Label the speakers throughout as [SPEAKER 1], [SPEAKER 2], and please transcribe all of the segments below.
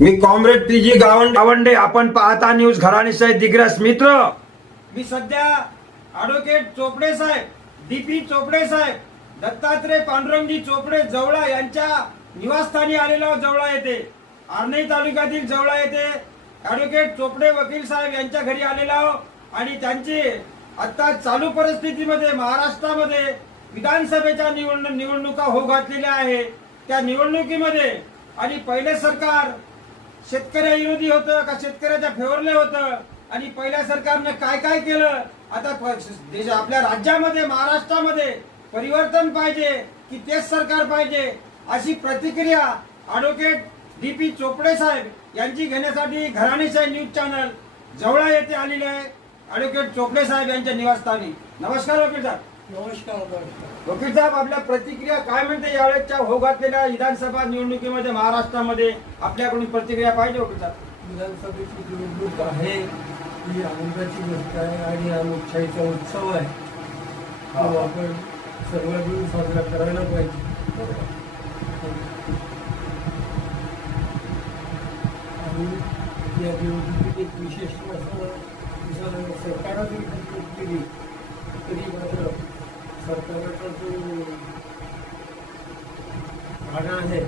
[SPEAKER 1] मी comrade P G Gawande. Gawande आपण पाहता news घराणेशाही दिग्रस मित्र. मी सध्या ऍडव्होकेट चोपडे साहेब डीपी चोपडे साहेब दत्तात्रय पांडुरंगजी चोपडे जवळा यांच्या निवासस्थानी आलेलो जवळा येथे. आर्णी तालुक्यातील जवळा येथे ऍडव्होकेट चोपडे वकील साहेब यांच्या घरी आलेलो आणि त्यांची आता चालू परिस्थितीमध्ये महाराष्ट्रामध्ये विधानसभेच्या निवडणूक निवडणुका होऊ घातलेल्या आहे. त्या निवडणुकीमध्ये आणि पहिले सरकार शेतकऱ्या विरोधी होतं का शेतकऱ्याच्या फेवरले होतं? आणि पहिल्या सरकारनं काय काय केलं? आता देश आपल्या राज्यामध्ये महाराष्ट्रामध्ये परिवर्तन पाहिजे की तेच सरकार पाहिजे अशी प्रतिक्रिया ऍडव्होकेट डी पी चोपडे साहेब यांची घेण्यासाठी घराणेशाही न्यूज चॅनल जवळा येथे आलेले आहे. ऍडव्होकेट चोपडे साहेब यांच्या निवासस्थानी. नमस्कार वकील साहेब.
[SPEAKER 2] नमस्कार
[SPEAKER 1] वकील साहेब आपल्या प्रतिक्रिया काय म्हणते? यावेळेसच्या हो घातलेल्या विधानसभा निवडणुकीमध्ये महाराष्ट्रामध्ये आपल्याकडून प्रतिक्रिया पाहिजे वकील साहेब?
[SPEAKER 2] विधानसभेची निवडणूक आहे ही आनंदाची गोष्ट आहे आणि हा लोकशाहीचा उत्सव आहे. तो आपण सर्व मिळून साजरा करायला पाहिजे. आणि या निवडणुकीत एक विशेष असं सरकारनं केली तरी मात्र सरकारचा जो भागा आहे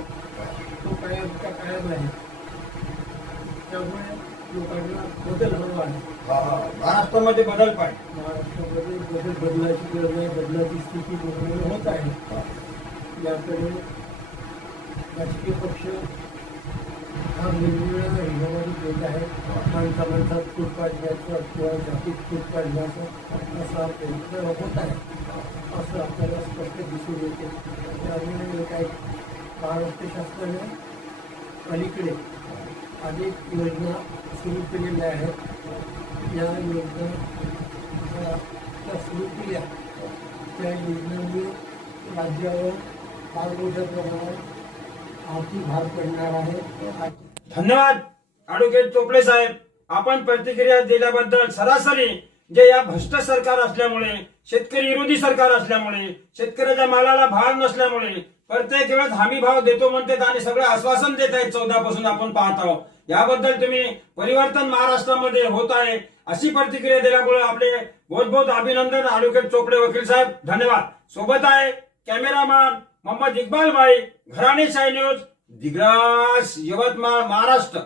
[SPEAKER 2] तो कायमचा कायम आहे त्यामुळे लोकांना बदल हवा आहे
[SPEAKER 1] महाराष्ट्रामध्ये बदल पाहिजे.
[SPEAKER 2] महाराष्ट्रामध्ये बदल बदलाची गरज आहे. बदलाची स्थिती निर्माण होत आहे याकडे राजकीय पक्ष हा वेगवेगळ्या ह्याच्यामध्ये देत आहे माणसा किंवा जागतिक फूट पाडण्याचा असा प्रयत्न होत आहे असं आपल्याला स्पष्ट दिसून येते. त्यामुळे काय महाराष्ट्र शासनाने अलीकडे अनेक योजना सुरू केलेल्या आहेत. या योजना त्या सुरू केल्या. त्या योजनांनी राज्यावर फार मोठ्या प्रमाणात आर्थिक भार पडणार आहे.
[SPEAKER 1] धन्यवाद! ऍडव्होकेट चोपडे साहेब आपण प्रतिक्रिया दिल्याबद्दल सरासरी जे या भ्रष्ट सरकार असल्यामुळे शेतकरी विरोधी सरकार असल्यामुळे शेतकऱ्याच्या मालाला भाव नसल्यामुळे प्रत्येक वेळेस हमी भाव देतो म्हणतात आणि सगळं आश्वासन देत आहेत चौदा पासून आपण पाहत आहोत. याबद्दल तुम्ही परिवर्तन महाराष्ट्रामध्ये होत आहे अशी प्रतिक्रिया दिल्यामुळे आपले बहुत बहुत अभिनंदन ऍडव्होकेट चोपडे वकील साहेब धन्यवाद. सोबत आहे कॅमेरामॅन मोहम्मद इक्बाल भाई घराणे शाही न्यूज दिग्रास यवतमाळ महाराष्ट्र.